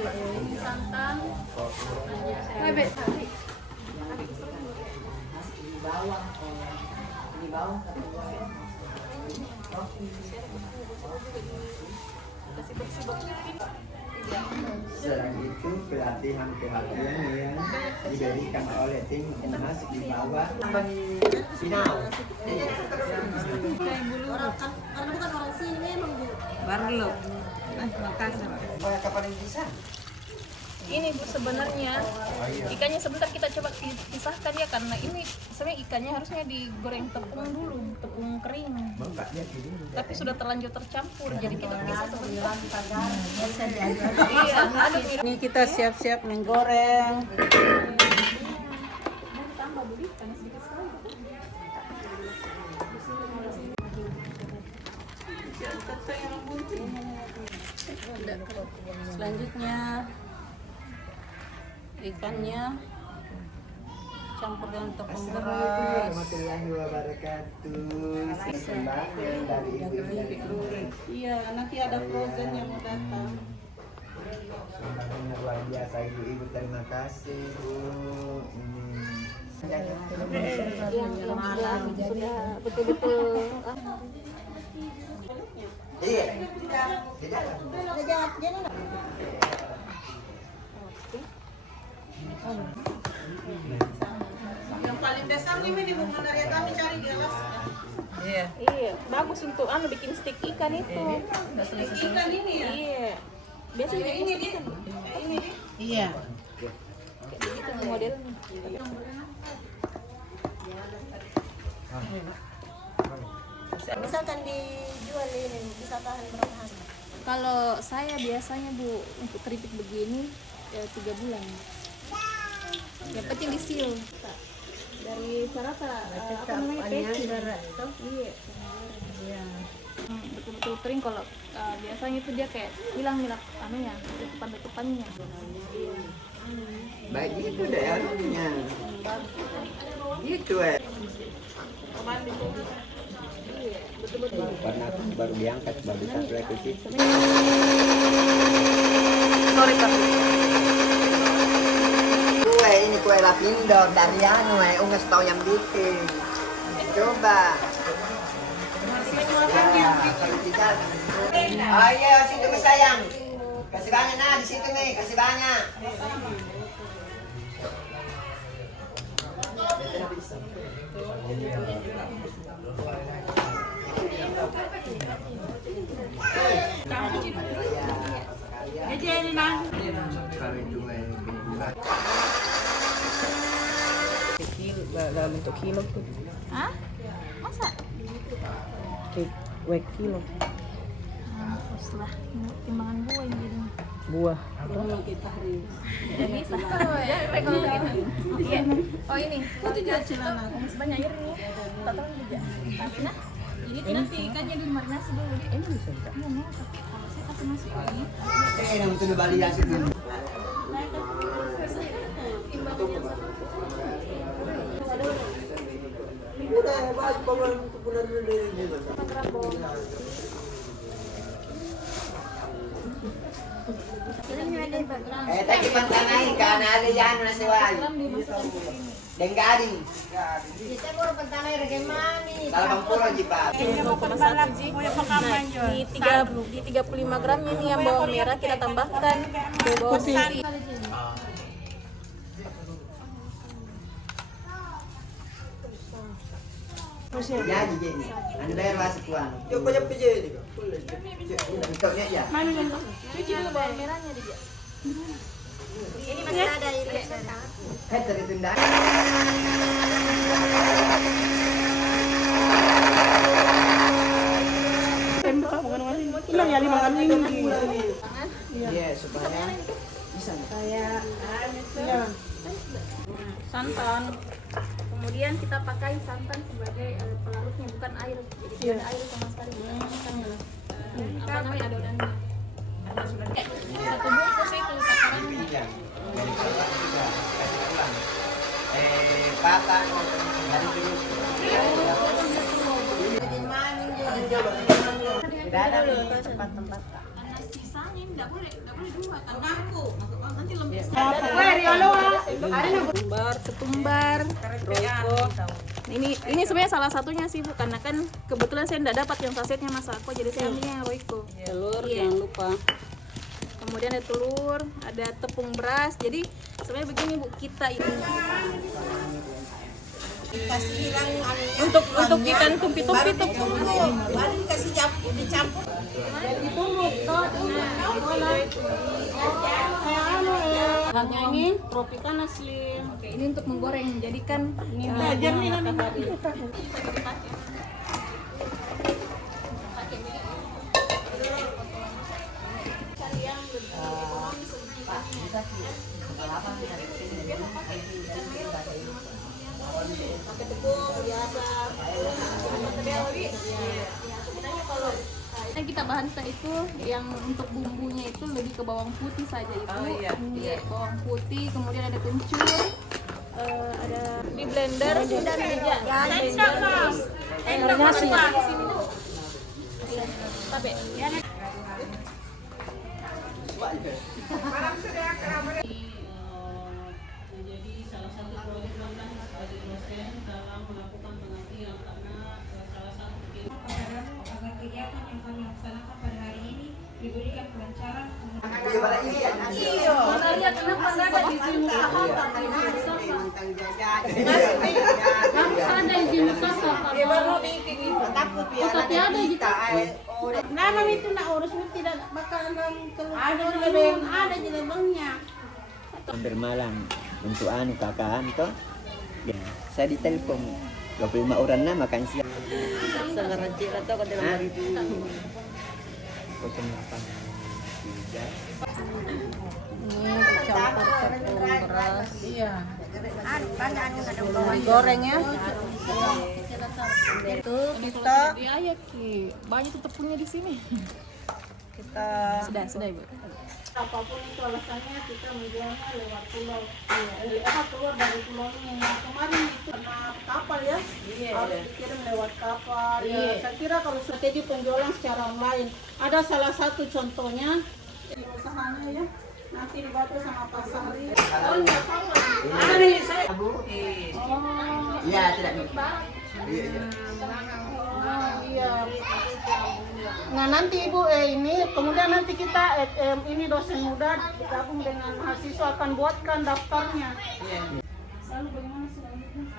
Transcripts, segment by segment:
Ini santan. Bebek. Selain itu pelatihan-pelatihan yang diberikan oleh tim humas di bawah final. Karena bukan orang sini memang Bu. Barlo. Makassar. Kapan bisa? Ini Bu sebenarnya ikannya sebentar kita coba pisahkan ya, karena ini sebenarnya ikannya harusnya digoreng tepung dulu, tepung kering. Tapi sudah terlanjur tercampur, jadi kita pisah sebentar. Iya, aduk Ini kita siap-siap menggoreng. tambah Bu, ikannya sedikit sekali. Selanjutnya ikannya campur dengan tepung beras. Warahmatullahi wabarakatuh. Sembahnya dari ibu. Iya, nanti ada frozen yang mau datang. Sembahnya luar biasa ibu-ibu, terima kasih Bu. Sudah betul-betul. Iya. Yang paling dasar nih minimum dari kami cari di alas. Iya. Iya, bagus untuk bikin stik ikan itu. Ikan ini ya. Iya. Biasanya ini ikan. Ini. Iya. Kayak gitu modelnya. Misalkan dijual ini bisa tahan berapa hari? Kalau saya biasanya Bu untuk keripik begini ya 3 bulan. Yang penting disil. Dari rata apa namanya packing. Iya. Betul-betul kering. Kalau biasanya itu dia kayak hilang anunya, letupan-letupannya. Iya. Baik gitu deh anunya. Gitu Iya, betul-betul. Karena aku baru diangkat baru satu lagi sih. Sorry Pak. Kue lapindo dari unges tau yang bikin. Coba. Ayo situ nih sayang. Kasih banyak nah di situ nih, kasih banyak. Dalam bentuk kilo tuh. Hah? Masa? Kue kilo. Setelah timbangan buah ini jadi. Buah. Tidak bisa. Ya, kalau begitu. Iya. Oh ini. Itu celana. Masih banyak air nih. Tak tahu juga. Nah, ini nanti ikannya dimarinasi dulu. Ini bisa enggak? Iya, nih, tapi kalau saya kasih masuk ini. Yang tuh Bali ya situ. Tadi pantangan kan ada yang nasi wali. Denggading. Kita baru pantangan harga mani. Kalau pulau jipat. Di 35 gram ini yang bawang merah kita tambahkan bawang putih. Ya jadi. Anda bayar masuk uang. Coba aja PJ ini. Untuknya ya. Mana yang cuci dulu bawang merahnya dia. Ini masih ada ini. Heter itu ndak. Hilang ya 5 kali ini. Iya, supaya bisa. Santan. Kemudian kita pakai santan sebagai pelarutnya, bukan air. Jadi tidak ada air sama sekali. Apa namanya adonannya? Satu bungkus itu takarannya. Iya. Dari patah juga kasih ulang. Patah dari dulu. Tidak ada tempat-tempat. Karena sisanya Tidak boleh dua kan ngaku. Nanti lembek. Ketumbar. Ini sebenarnya salah satunya sih Bu, karena kan kebetulan saya tidak dapat yang sasetnya Mas Ako, jadi saya ambilnya yang Royco. Telur Iya. jangan lupa. Kemudian ada telur, ada tepung beras. Jadi sebenarnya begini Bu, kita ini Kasih hilang anunya. untuk ikan tumpi-tumpi tuh. Baru dikasih dicampur. Hanya ini tropikan asli. Oke, ini untuk menggoreng. Jadi kan ini Jernih namanya. Pakai tepung biasa. Nah, kita bahan kita itu yang untuk bumbunya itu lebih ke bawang putih saja itu. Bawang putih, kemudian ada kencur, ada di blender sudah meja. Tapi Menjadi salah satu proyek Bambang sebagai dosen dalam melakukan pengabdian karena salah satu agar kegiatan yang kami laksanakan pada hari ini diberikan kelancaran. ada izin usaha tapi ada Nama itu nak urus tidak bakalan keluar. Ada juga banyak. Bermalam untuk anu kakak toh. Ya, saya ditelepon 25 orang na makan siang. Sangaran cik atau ke dalam hari itu. 08 campur tepung beras. Iya. Digoreng ya. Itu kita ya Ki, banyak tuh tepungnya di sini. Sudah Ibu. Apapun itu alasannya kita menjualnya lewat pulau. Keluar dari pulaunya. Kemarin itu karena kapal ya. Harus dikirim lewat kapal. Ya, saya kira kalau strategi penjualan secara online ada salah satu contohnya di usahanya ya. Nanti dibantu sama Pak Sahri. Oh, enggak apa-apa. Ada saya. Iya, tidak nih. Iya. Nah nanti Ibu ini kemudian nanti kita ini dosen muda digabung dengan mahasiswa akan buatkan daftarnya. Lalu bagaimana selanjutnya?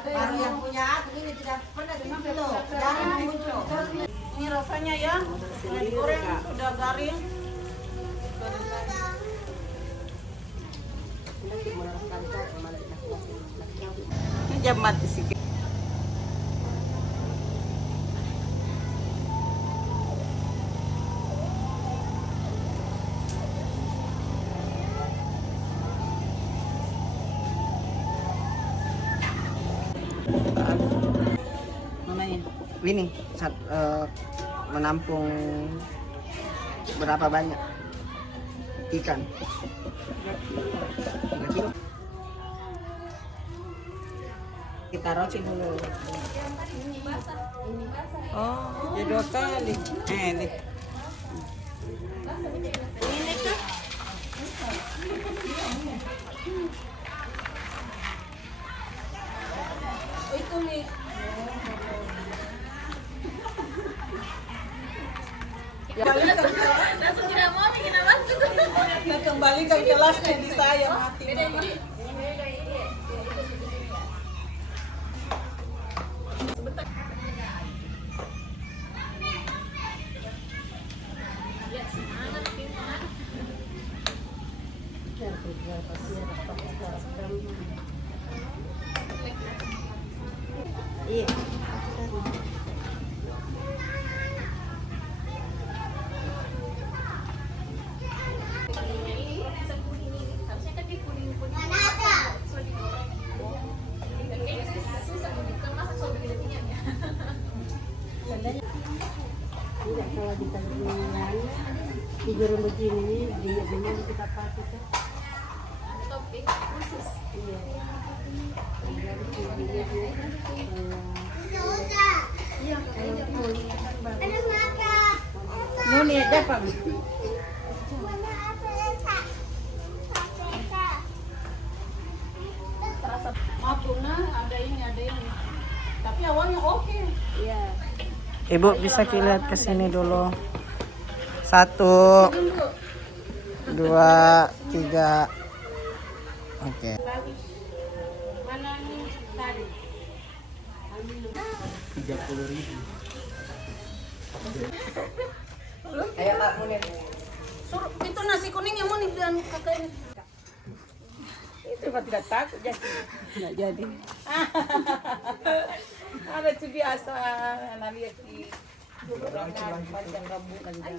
baru yang punya aku ini tidak pernah gitu. Jarang muncul. Ini rasanya ya, sudah digoreng, sudah garing. Ini jam mati sih. Ini menampung berapa banyak ikan? 3 kilo. Kita roasting dulu. Oh, jadi 2 kali. Ini. Ini kan? Oh, itu nih. Langsung tidak mau bikin apa gitu. Kembali ke kelasnya di saya mati. Iya. Tidak kalau kita jalan tidur begini dia benar kita pakai kan. Topik khusus. Iya. Jadi dia Iya, kalau pun Nuni aja Pak. Terasa mabuknya ada ini. Tapi awalnya oke. Iya. Ibu bisa lihat ke sini dulu. 1 2 3. Oke. Mana nih tadi? 30.000. Ayo Kak Munir. Suruh itu nasi kuning yang mau dan kakak ini. Itu mah tidak takut jadi. Nggak jadi. Ada tuh biasa anak lihat di orang panjang rambut lagi.